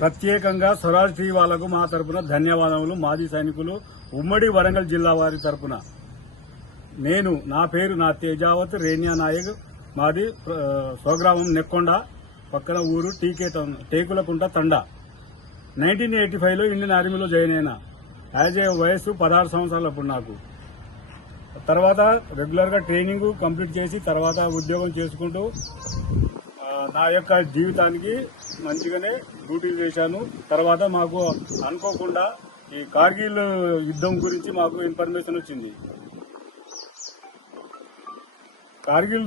ప్రత్యేకంగా స్వరాజ్ టీవీ వాళ్లకు మా తరపున ధన్యవాదములు. మాజీ సైనికులు ఉమ్మడి వరంగల్ జిల్లా వారి తరపున నా పేరు తేజావత్ రేణ్యా నాయక్. మాది స్వగ్రామం నెక్కొండ, పక్కన ఊరు టేకులకుంట తండా. 1985లో ఇండియన్ ఆర్మీలో జాయిన్ అయినా. వయసు 16 సంవత్సరాలు అప్పుడు నాకు. తర్వాత రెగ్యులర్ గా ట్రైనింగ్ కంప్లీట్ చేసి తర్వాత ఉద్యోగం చేసుకుంటూ నా యొక్క జీవితానికి మంచిగానే డ్యూటీలు చేశాను. తర్వాత మాకు అనుకోకుండా ఈ కార్గిల్ యుద్ధం గురించి మాకు ఇన్ఫర్మేషన్ వచ్చింది. కార్గిల్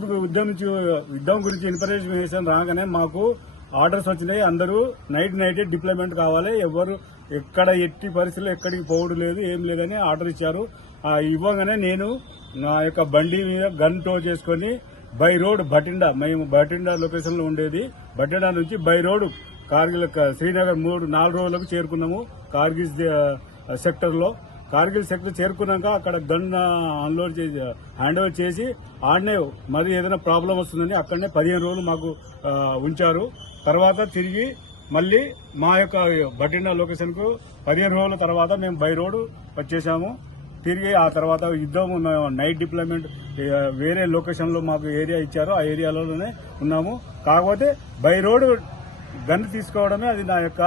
యుద్ధం గురించి ఇన్ఫర్మేషన్ రాగానే మాకు ఆర్డర్స్ వచ్చినాయి. అందరూ నైట్ డిప్లాయ్మెంట్ కావాలి, ఎవరు ఎక్కడ ఎట్టి పరిస్థితుల్లో ఎక్కడికి పోవడం లేదు, ఏం లేదని ఆర్డర్ ఇచ్చారు. ఇవ్వగానే నేను నా యొక్క బండి మీద గన్ టో చేసుకుని బై రోడ్ మేము భటిండా లొకేషన్ లో ఉండేది. భటిండా నుంచి బై రోడ్ కార్గిల్ శ్రీనగర్ 4 రోజులకు చేరుకున్నాము. కార్గిల్ సెక్టర్ లో కార్గిల్ సెక్టర్ చేరుకున్నాక అక్కడ గన్ అన్లోడ్ చేసి హ్యాండ్ ఓవర్ చేసి ఆడనే మరి ఏదైనా ప్రాబ్లం వస్తుందని అక్కడనే 15 రోజులు మాకు ఉంచారు. తర్వాత తిరిగి మళ్లీ మా యొక్క భటిండా లొకేషన్ కు 15 రోజుల తర్వాత మేము బై రోడ్ వచ్చేసాము. తిరిగి ఆ తర్వాత యుద్ధం నైట్ డిప్లాయ్మెంట్ వేరే లొకేషన్ లో మాకు ఏరియా ఇచ్చారు, ఆ ఏరియాలోనే ఉన్నాము. కాకపోతే బై రోడ్ గన్ తీసుకోవడమే అది నా యొక్క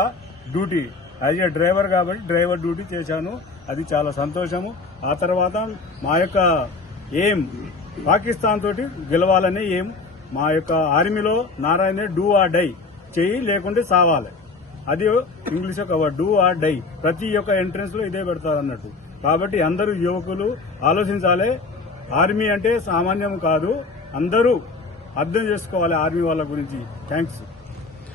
డ్యూటీ. యాజ్ ఏ డ్రైవర్ కాబట్టి డ్రైవర్ డ్యూటీ చేశాను. అది చాలా సంతోషము. ఆ తర్వాత మా యొక్క పాకిస్తాన్ తోటి గెలవాలనే మా యొక్క ఆర్మీలో నారాయణ డూ ఆర్ డై, చెయ్యి లేకుంటే సావాలి. అది ఇంగ్లీష్ ఒక డూ ఆర్ డై. ప్రతి ఒక్క ఎంట్రన్స్ లో ఇదే పెడతారు అన్నట్టు. కాబట్టి అందరూ యువకులు ఆలోచించాలి. ఆర్మీ అంటే సామాన్యం కాదు, అందరూ అర్థం చేసుకోవాలి ఆర్మీ వాళ్ళ గురించి. థ్యాంక్స్.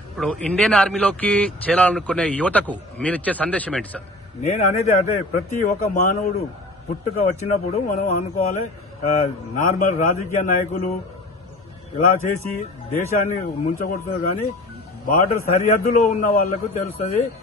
ఇప్పుడు ఇండియన్ ఆర్మీలోకి చేరాలనుకునే యువతకు మీరిచ్చే సందేశం ఏంటి సార్? నేను అనేది అంటే ప్రతి ఒక్క మానవుడు పుట్టుక వచ్చినప్పుడు మనం అనుకోవాలి, నార్మల్ రాజకీయ నాయకులు ఇలా చేసి దేశాన్ని ముంచగొడుతున్నారు, కానీ బార్డర్ సరిహద్దులో ఉన్న వాళ్లకు తెలుస్తుంది